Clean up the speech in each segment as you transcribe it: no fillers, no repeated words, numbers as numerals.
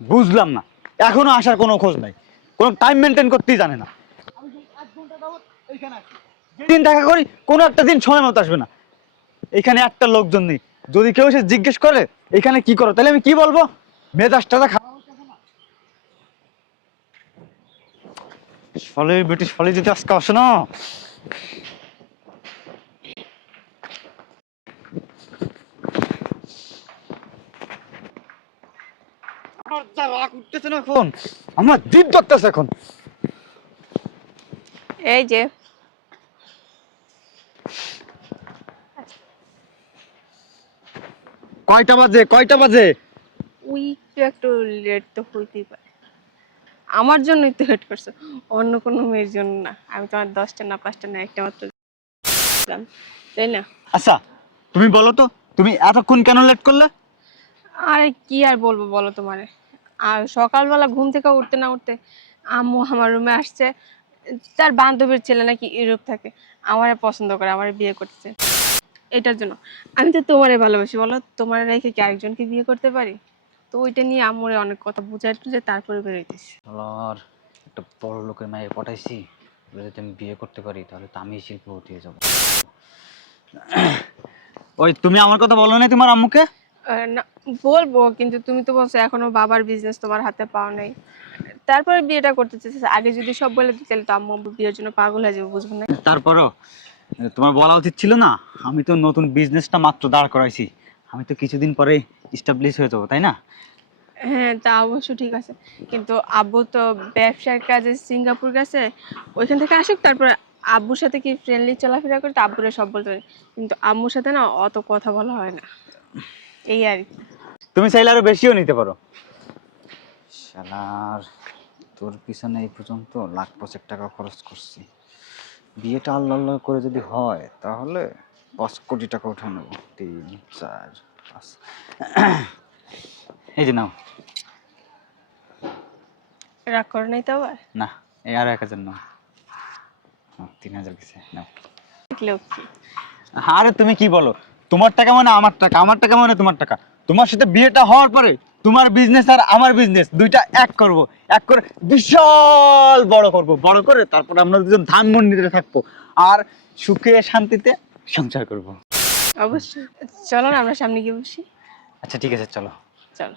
বুঝলাম না, এখনো আসার কোনো খোঁজ নাই, কোনো টাইম মেনটেন করতেই জানে না। যেদিন দেখা করি কোনো একটা দিন সময় মতো আসবে না। এখানে একটা লোকজন নেই, যদি কেউ এসে জিজ্ঞেস করে এখানে কি করো, তাহলে আমি কি বলবো? মেজাজটা খারাপ হচ্ছে না। ফলে ব্রিটিশ ফলে যদি আজকে আসে না, আমার যা রাগ উঠতেছে না এখন, আমার জিদ ধরতেছে এখন। এই যে কয়টা বাজে, কয়টা বাজে? ওই একটু লেট তো হইতেই পারে, আমার জন্যই তো লেট করছো, অন্য কোনো মেয়ের জন্য না। আমি তোমার 10টা না 5টা না একটা মাত্র দিলাম, তাই না? আচ্ছা তুমি বলো তো, তুমি এতক্ষণ কেন লেট করলে? আরে কি আর বলবো বলো তোমারে, আর সকালবেলা ঘুম থেকে উঠতে না উঠতে আম্মু আমার রুমে আসছে। তার বান্ধবীর ছেলে নাকি ইউরোপ থাকে, আমারে পছন্দ করে, আমারে বিয়ে করতেছে। এটার জন্য আমি তো তোমারে ভালোবাসি, বলো তোমার রেখে কি আরেকজনকে বিয়ে করতে পারি? তো ওইটা নিয়ে আম্মুরে অনেক কথা বুঝাই টুঝে তারপরে বেরোইতেছি। আর একটা বড় লোকের মায়ে পটাইছি, যদি আমি বিয়ে করতে পারি তাহলে তো আমি শিল্পপতি হয়ে যাবো। ওই তুমি আমার কথা বলো না তোমার আম্মুকে? না, বলবো, কিন্তু তুমি তো বলছো এখনো বাবার বিজনেস তোমার হাতে পাও নাই, তারপরে বিয়েটা করতে চাইছে। আগে যদি সব বলে দিতে তাহলে তো আম্মু আব্বু বিয়ের জন্য পাগল হয়ে যাবে, বুঝবো না? তারপরও তোমার বলা উচিত ছিল না? আমি তো নতুন বিজনেসটা মাত্র দাঁড় করাইছি, আমি তো কিছুদিন পরে ইস্টাবলিশ হয়ে যাবো, তাই না? হ্যাঁ, তা অবশ্য ঠিক আছে, কিন্তু আব্বু তো ব্যবসার কাজে সিঙ্গাপুর গেছে, ওইখান থেকে আসুক তারপরে আব্বুর সাথে কি ফ্রেন্ডলি চলাফেরা করতে আব্বুরে সব বলতে পারি, কিন্তু আম্মুর সাথে না অত কথা বলা হয় না, এই আর কি। তুমি চাইলে আরো বেশিও নিতে পারো। শালার, তোর পিছনে এই পর্যন্ত লাখ 5 টাকা খরচ করছি, বিয়েটা আল্লাহ আল্লাহ করে যদি হয় তাহলে 5 কোটি টাকা উঠে নেবো। 3, 4, 5। এই যে নাও। রাগ করে নাই তো আবার? না, এই আরো 1,000 নাও। 3,000 গেছে, নাও। লক্ষ্মী। আরে তুমি কি বলো, তোমার টাকা মানে আমার টাকা, আমার টাকা মানে তোমার টাকা। তোমার সাথে বিয়েটা হওয়ার পরে তোমার বিজনেস আর আমার বিজনেস দুইটা এক করব, এক করে বিশাল বড় করব, বড় করে তারপর আমরা দুজন ধানমন্ডিতে থাকবো আর সুখে শান্তিতে সংসার করব। অবশ্যই, চলো না আমরা সামনে গিয়ে বসি। আচ্ছা ঠিক আছে, চলো। চলো।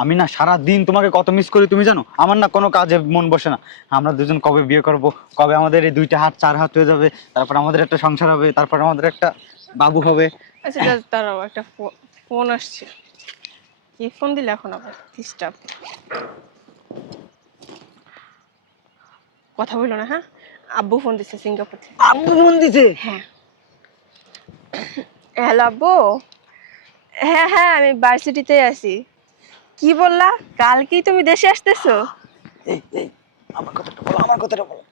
আমি না সারা দিন তোমাকে কত মিস করি তুমি জানো, আমার না কোনো কাজে মন বসে না। আমরা দুজন কবে বিয়ে করব, কবে আমাদের এই 2টা হাত 4 হাত হয়ে যাবে, তারপর আমাদের একটা সংসার হবে, তারপর আমাদের একটা বাবু হবে। আচ্ছা দাঁড়াও, একটা ফোন আসছে। কি ফোন দিলে এখন আবার? ডিস্টার্ব। কথা বললো না, হ্যাঁ? আব্বু ফোন দিচ্ছে সিঙ্গাপুর থেকে। আব্বু ফোন দিছে? হ্যাঁ। হ্যালো আব্বু। হ্যাঁ হ্যাঁ, আমি ভার্সিটিতে আছি। কি বললা, কালকেই তুমি দেশে আসতেছো? এই এই আমার কথাটা বলো, আমার কথাটা বলো।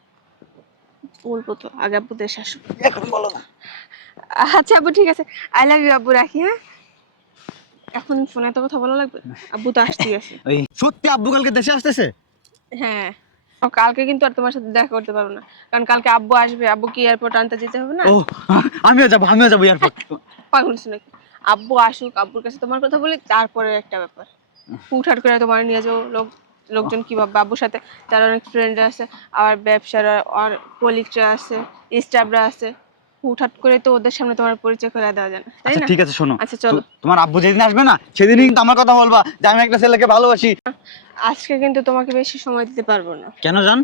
বলবো তো, আগে আব্বু দেশে আসো। এখন বলো না। আচ্ছা আব্বু ঠিক আছে, আই লাভ ইউ আব্বু, রাখি হ্যাঁ। এখন ফোনে এত কথা বলা লাগবে? আব্বু তো আসতেই আছে। ওই সত্যি আব্বু কালকে দেশে আসতেছে? হ্যাঁ। ও কালকে কিন্তু আর তোমার সাথে দেখা করতে পারবো না, কারণ কালকে আব্বু আসবে, আব্বু কি এয়ারপোর্ট আনতে যেতে হবে না? ও, আমিও যাবো এয়ারপোর্ট। পাগল হইছো নাকি? আব্বু আসুক, আব্বুর কাছে তোমার কথা বলি, তারপরে একটা ব্যাপার। হুটহাট করে তোমার নিয়ে যাও, লোকজন কি ভাববে আব্বুর সাথে? তার অনেক ফ্রেন্ড আছে, আবার ব্যবসার আর কলিগরা আছে, স্টাফরা আছে, হুটহাট করে তো ওদের সামনে তোমার পরিচয় করে দেওয়া যায় না, তাই আচ্ছা না? ঠিক আছে, শোনো, আচ্ছা চলো। তোমার আব্বু যেদিন আসবে না সেদিনই কিন্তু আমার কথা বলবা যে আমি একটা ছেলেকে ভালোবাসি। আজকে কিন্তু তোমাকে বেশি সময় দিতে পারবো না। কেন জান?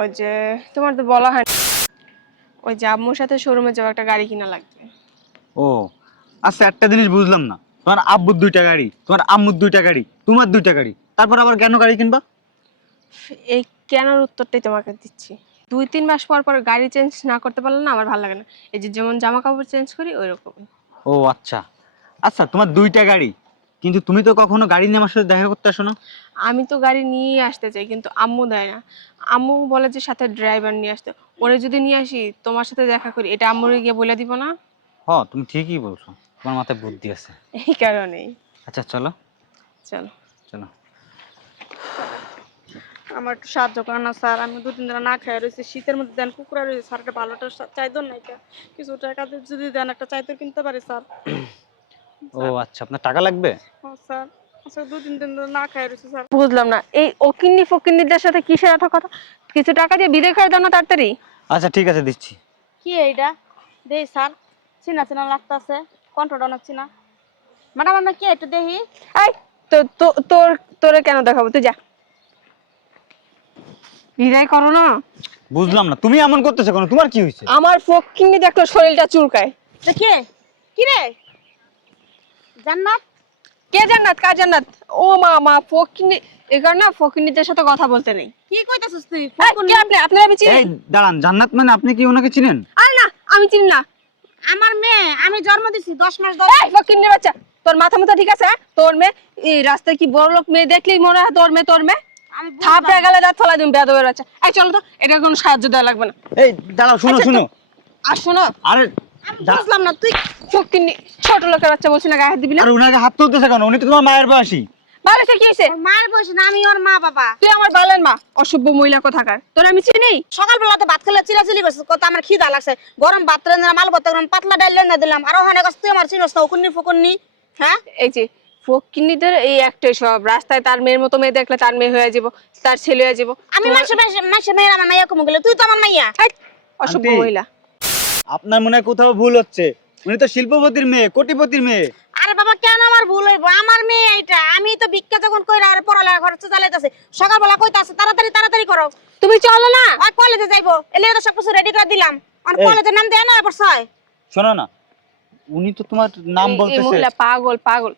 ওই যে তোমার তো বলা হয়, ওই যে আম্মুর সাথে শোরুমে যাওয়া, একটা গাড়ি কিনা লাগবে। ও আচ্ছা, একটা জিনিস বুঝলাম না, তোমার আব্বুর 2টা গাড়ি, তোমার আম্মুর 2টা গাড়ি, তোমার 2টা গাড়ি, তারপর আবার কেন গাড়ি কিনবা? এই কেনর উত্তরটাই তোমাকে দিচ্ছি। 2-3 মাস পর পর গাড়ি চেঞ্জ না করতে পারলে না আমার ভালো লাগে না। এই যে যেমন জামা কাপড় চেঞ্জ করি ওই রকম। ও আচ্ছা। আচ্ছা তোমার 2টা গাড়ি, কিন্তু তুমি তো কখনো গাড়ি নিয়ে আমার সাথে দেখা করতে আসো না। আমি তো গাড়ি নিয়ে আসতে চাই, কিন্তু আম্মু দেয় না। আম্মু বলে যে সাথে ড্রাইভার নিয়ে আসতে। ওরে যদি নিয়ে আসি তোমার সাথে দেখা করি, এটা আম্মুরে গিয়ে বলে দিব না? হ্যাঁ তুমি ঠিকই বলছো, তোমার মাথায় বুদ্ধি আছে। এই কারণেই। আচ্ছা চলো। চলো। চলো। আমার একটু সাহায্য করেন না স্যার, আমি 2 দিন ধরে না খেয়ে রয়েছি, শীতের মধ্যে দেন কুকুরা রয়েছে স্যার, একটা ভালোটা চাইদর নাই কা, কিছু টাকা যদি দেন একটা চাইদর কিনতে পারি স্যার। ও স্যার। আচ্ছা, আপনার টাকা লাগবে? ও স্যার। আচ্ছা 2-3 দিন ধরে না খাই রয়েছে স্যার। বুঝলাম না এই ওকিন্নি ফকিন্নিদের সাথে কিসের এত কথা? কিছু টাকা দিয়ে বিদায় করে দাও না তাড়াতাড়ি। আচ্ছা ঠিক আছে দিচ্ছি। কি এইটা দেই স্যার, চিনা চিনা লাগতাছে, কণ্ঠটা অনেক চিনা। ম্যাডাম আমরা কি একটু দেখি। এই তোর তোরে কেন দেখাবো, তুই যা বিদায় করো না। বুঝলাম না তুমি এমন করতেছো কেন, তোমার কি হয়েছে? আমার ফকিন্নি দেখলো শরীরটা চুলকায়। দেখি কি রে জান্নাত? কে জান্নাত কার জান্নাত? ও মা ফকিন্নি এখানে না ফকিন্নিদের সাথে কথা বলতে নেই। কি কইতাছিস তুই? এই, কে আপনি? আপনার আমি চিনি? এই দাঁড়ান, জান্নাত মানে আপনি কি ওনাকে চিনেন? আরে না আমি চিনি না। আমার মেয়ে, আমি জন্ম দিছি 10 মাস এই ফকিন্নির বাচ্চা, তোর মাথা মুথা ঠিক আছে? তোর মেয়ে এই রাস্তায় কি বড় লোক মেয়ে দেখলেই মনে হয় তোর মেয়ে? আমি থাপড়ে গেলে দাঁত ফলাই দিম বেয়াদবের বাচ্চা। এই চলো তো, এটা কোনো সাহায্য দেওয়া লাগবে না। এই দাঁড়াও, শুনো আচ্ছা, শুনো। আর শোনো, আরে বুঝলাম না তুই ফকিন্নি ছোট লোকের বাচ্চা বলছি না গায়ে হাত দিবি না। আর উনাকে হাত তুলতেছে কেন? উনি তো তোমার মায়ের বয়সী। ভালো সে কি হয়েছে? মায়ের বয়স না, আমি ওর মা বাবা। তুই আমার বালের মা, অসভ্য মহিলা কোথাকার। তোর আমি চিনি? সকালবেলাতে ভাত খেলে চিলাচিলি করছিস, কত আমার খিদা লাগছে, গরম ভাত রান্না মাল ভাত রান্না পাতলা ডাল রান্না দিলাম, আর ওখানে কাছে তুই আমার চিনস না উকুন্নি ফুকুন্নি। হ্যাঁ এই যে ফকিন্নিদের এই একটাই সব, রাস্তায় তার মেয়ের মতো মেয়ে দেখলে তার মেয়ে হয়ে যাব, তার ছেলে হয়ে যাব। আমি মাসে মাসে মেয়ের আমার মাইয়া কমে গেলে তুই তো আমার মাইয়া। অসভ্য আন্টি। মহিলা। আপনার মনে হয় কোথাও ভুল হচ্ছে, উনি তো শিল্পপতির মেয়ে, কোটিপতির মেয়ে। আরে বাবা কেন আমার ভুল হইব? আমার মেয়ে এইটা, আমি তো ভিক্ষা যখন কইরা আর পড়ালেখা খরচ চালাইতাছে, সকালবেলা কইতাছে তাড়াতাড়ি করো, তুমি চলো না। আর কলেজে যাইবো, এলে তো সবকিছু রেডি করে দিলাম, আর এই। কলেজের নাম দেয় না এবার ছয়। শোনো না, উনি তো তোমার নাম এই বলতেছে, মহিলা পাগল।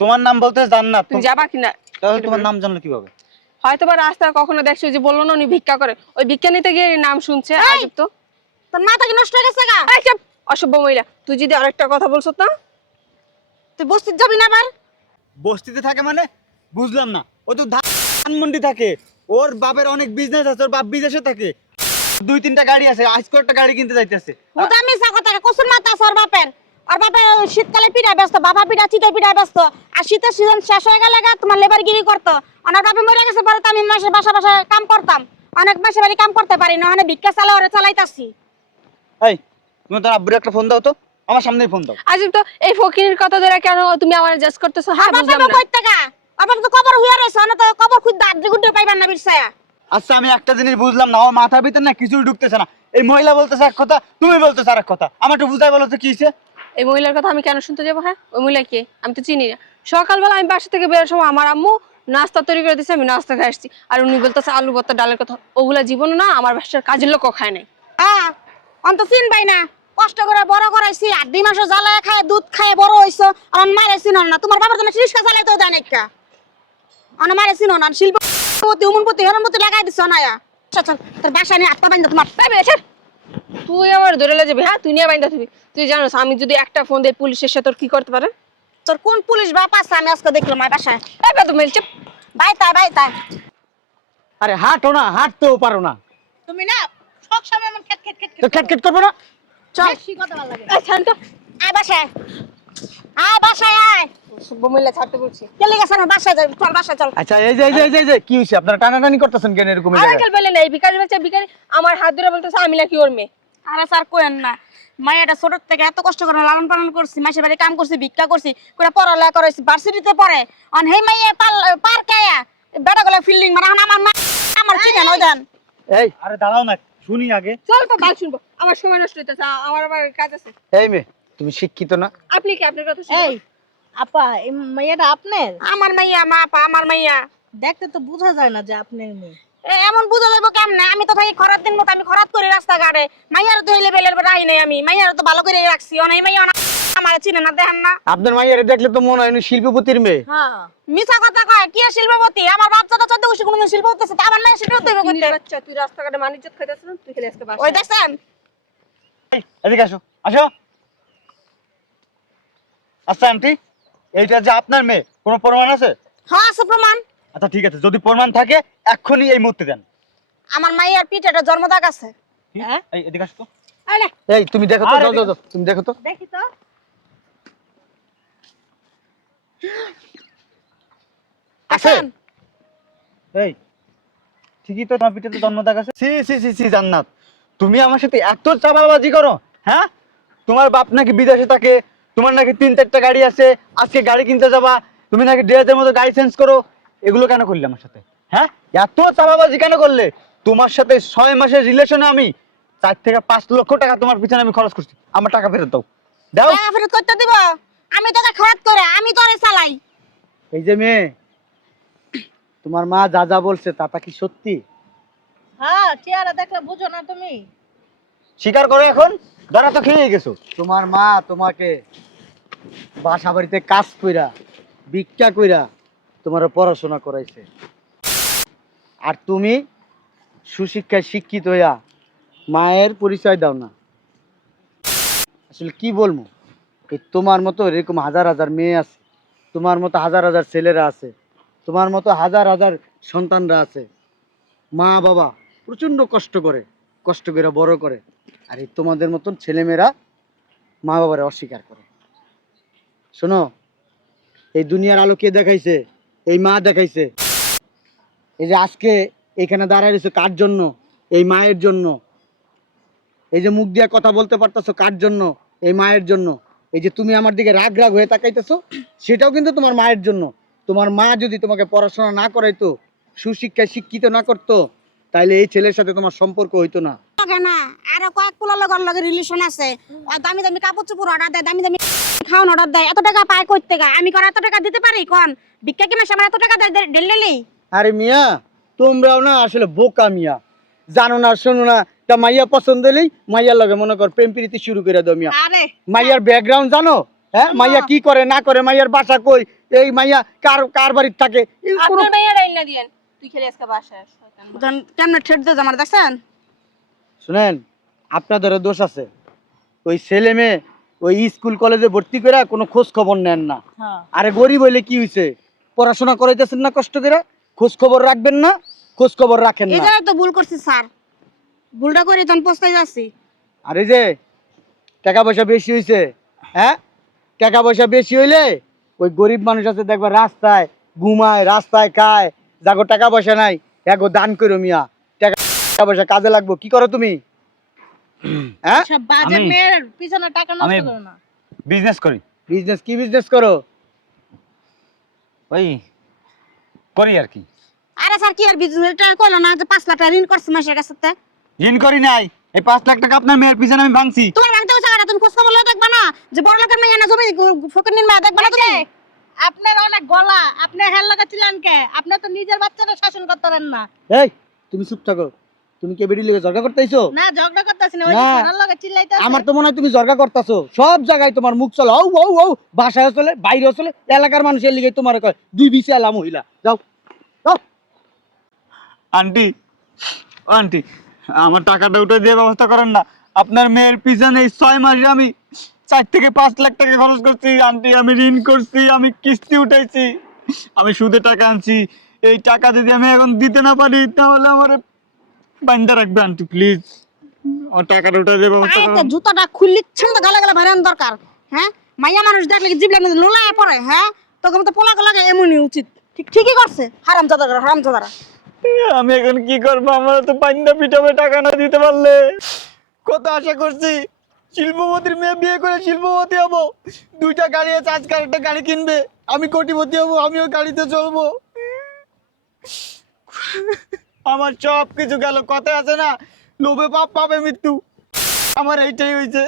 তোমার নাম বলতেছে জান্নাত। তুমি যাবা কিনা? তাহলে তোমার নাম জানলো কিভাবে? হয়তো বা রাস্তায় কখনো দেখছো, যে বললো না উনি ভিক্ষা করে, ওই ভিক্ষা নিতে গিয়ে এই নাম শুনছে। আজব তো। তোর মাথা কি নষ্ট হয়ে গেছে গা? এই চুপ, অসভ্য মহিলা। তুই যদি আরেকটা কথা বলছ না, তুই বস্তির যাবি না আবার? বস্তিতে থাকে মানে বুঝলাম না। ও তো ধানমন্ডি থাকে, ওর বাপের অনেক বিজনেস আছে, ওর বাপ বিদেশে থাকে, 2-3টা গাড়ি আছে, আজকে একটা গাড়ি কিনতে যাইতেছে। ওটা মিছা কথা, কসুর মাথা আছে ওর বাপের। ওর বাপের শীতকালে পিঠা ব্যস্ত, বাবা পিঠা চিতই পিঠা ব্যস্ত, আর শীতের সিজন শেষ হয়ে গেলে তোমার লেবারগিরি করতো। ওনার বাপে মরে গেছে পরে তো আমি মাসে বাসা কাম করতাম, অনেক মাসে বাড়ি কাম করতে পারি না, ওখানে ভিক্ষা চালা ওরে চালাইতাছি। এই তুমি তোর আব্বুর একটা ফোন দাও তো, আমার সামনেই ফোন দাও। আজব তো। এই ফকিরের কথা ধরে কেন তুমি আমার জাজ করতেছো? হ্যাঁ বাবা বুঝলাম না। কই টাকা? বাবা তো কবর হইয়া রইছে, না তো কবর খুদ দাঁড়ি গুড্ডে পাইবেন না বিরসায়া। আচ্ছা আমি একটা জিনিস বুঝলাম না, আমার মাথার ভিতর না কিছুই ঢুকতেছে না। এই মহিলা বলতেছে এক কথা, তুমি বলতেছে আরেক কথা, আমার একটু বুঝাই বলো তো কি হইছে? এই মহিলার কথা আমি কেন শুনতে যাবো? হ্যাঁ ওই মহিলা কে? আমি তো চিনি না। সকালবেলা আমি বাসা থেকে বেরোর সময় আমার আম্মু নাস্তা তৈরি করে দিয়েছে, আমি নাস্তা খেয়ে আসছি, আর উনি বলতেছে আলু ভর্তা ডালের কথা। ওগুলা জীবনে না আমার বাসার কাজের লোকও খায় নাই। হ্যাঁ অন্ত চিনবাই না, কষ্ট করে বড় করাইছি, 8 মাসে জ্বালায় খায় দুধ খায় বড় হইছো, আর মারে চিনো না। তোমার বাবার জন্য রিস্কা চালাইতেও দেয় না, অনে মারে চিনো না। শিল্পপতি উমনপতি হেরনপতি লাগাই দিছ না। চল চল তোর বাসা নিয়ে আটটা বাইন্দা তোমার। তুই আমার ধরে যাবি? হ্যাঁ তুই নিয়ে বাইন্দা থাকবি। তুই জানোস আমি যদি একটা ফোন দিই পুলিশের সাথে তোর কি করতে পারে? তোর কোন পুলিশ বাপ আছে আমি আজকে দেখলাম আমার বাসায়? এই বেদম মেল চুপ। বাই তাই আরে হাঁটো না, হাঁটতেও পারো না, তুমি না সব সময় এমন খেট খেট খেট তো খেটখেট করবো না? চল বেশি কথা ভালো লাগে। এই শান্ত। আয় বাসায়, আয় সভ্য মহিলা ছাড়তে বলছি। চলে গেছে আমার বাসায় যাই, চল বাসায় চল। আচ্ছা এই যে কি হইছে? আপনারা টানাটানি করতেছেন কেন এরকম এই আর জায়গায়? আঙ্কেল বললেন এই ভিখারি বাচ্চা ভিখারি আমার হাত ধরে বলতেছে আমি নাকি ওর মেয়ে। আরে স্যার কোয়েন না, মাইয়াটা ছোট থেকে এত কষ্ট করে লালন পালন করছি, মাসের বাড়ি কাম করছি, ভিক্ষা করছি, করে পড়ালেখা করাইছি, ভার্সিটিতে পড়ে, অন হেই মাইয়া পার্কে আয়া বেটা গলা ফিল্ডিং মানে আমার মা আমার চিনেন ওই দেন। এই আরে দাঁড়াও না, শুনি আগে। চল তো বাল শুনবো, আমার সময় নষ্ট হইতেছে, আমার আবার কাজ আছে। এই মেয়ে তুমি শিক্ষিত না? আপনি কি আপনার কথা শুনবো? এই আপা এই মেয়েটা আপনার? আমার মাইয়া মা পা আমার মাইয়া দেখতে তো বোঝা যায় না যে আপনার মেয়ে। এমন বুঝা যাবো কেমনে? আমি তো থাকি খরাত দিন মতো, আমি খরাত করি রাস্তাঘাটে, মাইয়ার তো হইলে বেলের রাহি নাই, আমি মাইয়ার তো ভালো করে রাখছি, অনেক মাইয়া আমার চিনে না দেখেন না। আপনার মাইয়ারে দেখলে তো মনে হয় উনি শিল্পপতির মেয়ে। হ্যাঁ মিছা কথা কয়, কি আর শিল্পপতি? আমার বাচ্চা তো 14 বছর কোনদিন শিল্প হতেছে, তা আমার মাইয়া শিল্পপতি হবে কিনি করতে। রে বাচ্চা, তুই রাস্তাঘাটে মানিজ্জত খাইতেছিস না, তুই খেলে আজকে বাসা। ওই দেখছেন? এদিকে আসো আসো। আচ্ছা আন্টি, এইটা যে আপনার মেয়ে, কোনো প্রমাণ আছে? হ্যাঁ আছে প্রমাণ। আচ্ছা ঠিক আছে, যদি প্রমাণ থাকে এক্ষুনি এই মুহূর্তে দেন। আমার মাইয়ার পিঠে একটা জন্মদাগ আছে। হ্যাঁ? এই এদিকে আসো তো। আরে এই তুমি দেখো তো, যাও তুমি দেখো তো। দেখি তো। আছে? এই ঠিকই তো, তোমার পিঠে তো জন্মদাগ আছে। সি জান্নাত, তুমি আমার সাথে এত চাপাবাজি করো? হ্যাঁ, তোমার বাপ নাকি বিদেশে থাকে, তোমার নাকি 3-4টা গাড়ি আছে, আজকে গাড়ি কিনতে যাবা, তুমি নাকি ড্রেসের মতো গাড়ি চেঞ্জ করো, এগুলো কেন করলে আমার সাথে? হ্যাঁ, এত চাপাবাজি কেন করলে? তোমার সাথে 6 মাসের রিলেশনে আমি 4 থেকে 5 লক্ষ টাকা তোমার পিছনে আমি খরচ করছি। আমার টাকা ফেরত দাও। দাও। টাকা ফেরত করতে দিব? আমি তোকে খরচ করে আমি তোরে চালাই। এই যে মেয়ে, তোমার মা যা যা বলছে তা কি সত্যি? হ্যাঁ, চেহারা দেখলে বুঝো না তুমি? স্বীকার করো এখন, ধরা তো খেয়ে গেছো। তোমার মা তোমাকে বাসা বাড়িতে কাজ কইরা ভিক্ষা কইরা তোমার পড়াশোনা করাইছে, আর তুমি সুশিক্ষায় শিক্ষিত হইয়া মায়ের পরিচয় দাও না। আসলে কি বলবো, এই তোমার মতো এরকম হাজার হাজার মেয়ে আছে, তোমার মতো হাজার হাজার ছেলেরা আছে, তোমার মতো হাজার হাজার সন্তানরা আছে। মা বাবা প্রচণ্ড কষ্ট করে বড় করে, আর এই তোমাদের মতন ছেলেমেয়েরা মা বাবারে অস্বীকার করে। শোনো, এই দুনিয়ার আলো কে দেখাইছে? এই মা দেখাইছে। এই যে আজকে এখানে দাঁড়ায় রয়েছে কার জন্য? এই মায়ের জন্য। এই যে মুখ দিয়ে কথা বলতে পারতেছো কার জন্য? এই মায়ের জন্য। এই যে তুমি আমার দিকে রাগ রাগ হয়ে তাকাইতেছো, সেটাও কিন্তু তোমার মায়ের জন্য। তোমার মা যদি তোমাকে পড়াশোনা না করাইতো, সুশিক্ষায় শিক্ষিত না করতো, তাইলে এই ছেলের সাথে তোমার সম্পর্ক হইতো না। না আরো কয়েক পোলা লগর লগে রিলেশন আছে, আর দামি দামি কাপড় চোপড় অর্ডার দেয়, দামি দামি খাওয়ান অর্ডার দেয়। এত টাকা পায় কই থেকে? আমি কর এত টাকা দিতে পারি? কোন ভিক্ষা কি মাসে আমার এত টাকা দেয় ডেলি? আরে মিয়া, তোমরাও না আসলে বোকা মিয়া, জানো না শোনো না। তা মাইয়া পছন্দ হলেই মাইয়ার লগে মনে কর প্রেম প্রীতি শুরু করে দাও মিয়া। আরে মাইয়ার ব্যাকগ্রাউন্ড জানো? হ্যাঁ, মাইয়া কি করে না করে, মাইয়ার বাসা কই, এই মাইয়া কার কার বাড়িতে থাকে, এই কোনো- আপনার ভাইয়া রাইল না দিয়েন, তুই খেলে আজকে বাসায় আস। কেমন ঠেট দিয়ে আমার দেখছেন? শুনেন, আপনাদেরও দোষ আছে। ওই ছেলে মেয়ে ওই স্কুল কলেজে ভর্তি করে কোনো খোঁজ খবর নেন না। হ্যাঁ, আরে গরিব হইলে কি হয়েছে, পড়াশোনা করাইতেছেন না কষ্ট করে, খোঁজ খবর রাখবেন না? খোঁজ খবর রাখেন এই না। জায়গায় তো ভুল করছি স্যার, ভুলটা করে তখন পস্তাই যাচ্ছি। আর এই যে টাকা পয়সা বেশি হয়েছে, হ্যাঁ, টাকা পয়সা বেশি হইলে ওই গরিব মানুষ আছে দেখবা রাস্তায় ঘুমায়, রাস্তায় খায়, যাগো টাকা পয়সা নাই, এগো দান করো মিয়া। টাকা পয়সা কাজে লাগবো। কি করো তুমি? হ্যাঁ, সব বাজে আমি- মেয়ের পিছনে টাকা নষ্ট আমি- করো না। বিজনেস করি, বিজনেস? কি বিজনেস করো? ওই করি আর কি। আরে স্যার কি আর বিজনেস কইলো না যে 5 লাখ টাকা ঋণ করছি মাসের কাছে? ঋণ করি নাই, এই 5 লাখ টাকা আপনার মেয়ের পিছনে আমি ভাঙছি। তোমার ভাঙতে হচ্ছে না, তুমি খোঁজ খবর লয়ে দেখবা না যে বড় লোকের মেয়ে না জমি ফকির মা দেখবা না তুমি? আপনার অনেক গলা, আপনি হেল লাগাচ্ছিলেন কে? আপনি তো নিজের বাচ্চারা শাসন করতে পারেন না। এই তুমি চুপ থাকো। তুমি কে বেরিয়ে লেগে ঝগড়া করতেছো? না, ঝগড়া করতেছি না, ওই না। যে লাগা চিল্লাইতে আমার তো মনে হয় তুমি ঝগড়া করতেছো। সব জায়গায় তোমার মুখ চলে ও ও ও, বাসায় চলে, বাইরে চলে, এলাকার মানুষের লিগে তোমার কয় দুই বিছে আলা মহিলা। যাও যাও। আন্টি, আন্টি, আমার টাকাটা উঠে দিয়ে ব্যবস্থা করেন না। আপনার মেয়ের পিছনে এই 6 মাসে আমি 4 থেকে 5 লাখ টাকা খরচ করছি। আন্টি, আমি ঋণ করছি, আমি কিস্তি উঠাইছি, আমি সুদে টাকা আনছি। এই টাকা যদি আমি এখন দিতে না পারি তাহলে আমার বান্ধা রাখবে। আন্টি প্লিজ, আমার টাকাটা উঠে দিয়ে ব্যবস্থা পায়েতে করেন। জুতাটা খুললিচ্ছেন তো গালা গালা ভাইরান দরকার। হ্যাঁ, মাইয়া মানুষ দেখলে কি জিবলা মধ্যে লোলায় পড়ে? হ্যাঁ, তখন তো পোলা গলা এমনই উচিত। ঠিকই করছে হারামজাদারা। আমি এখন কি করবো? আমার তো পান্ডা পিটাবে টাকা না দিতে পারলে। কত আশা করছি, শিল্পপতির মেয়ে বিয়ে করে শিল্পপতি হবো, 2টা গাড়ি আছে, আজকে একটা গাড়ি কিনবে, আমি কোটিপতি হবো, আমিও গাড়িতে চলবো। আমার সব কিছু গেল। কথা আছে না, লোভে পাপ পাবে মৃত্যু। আমার এইটাই হয়েছে।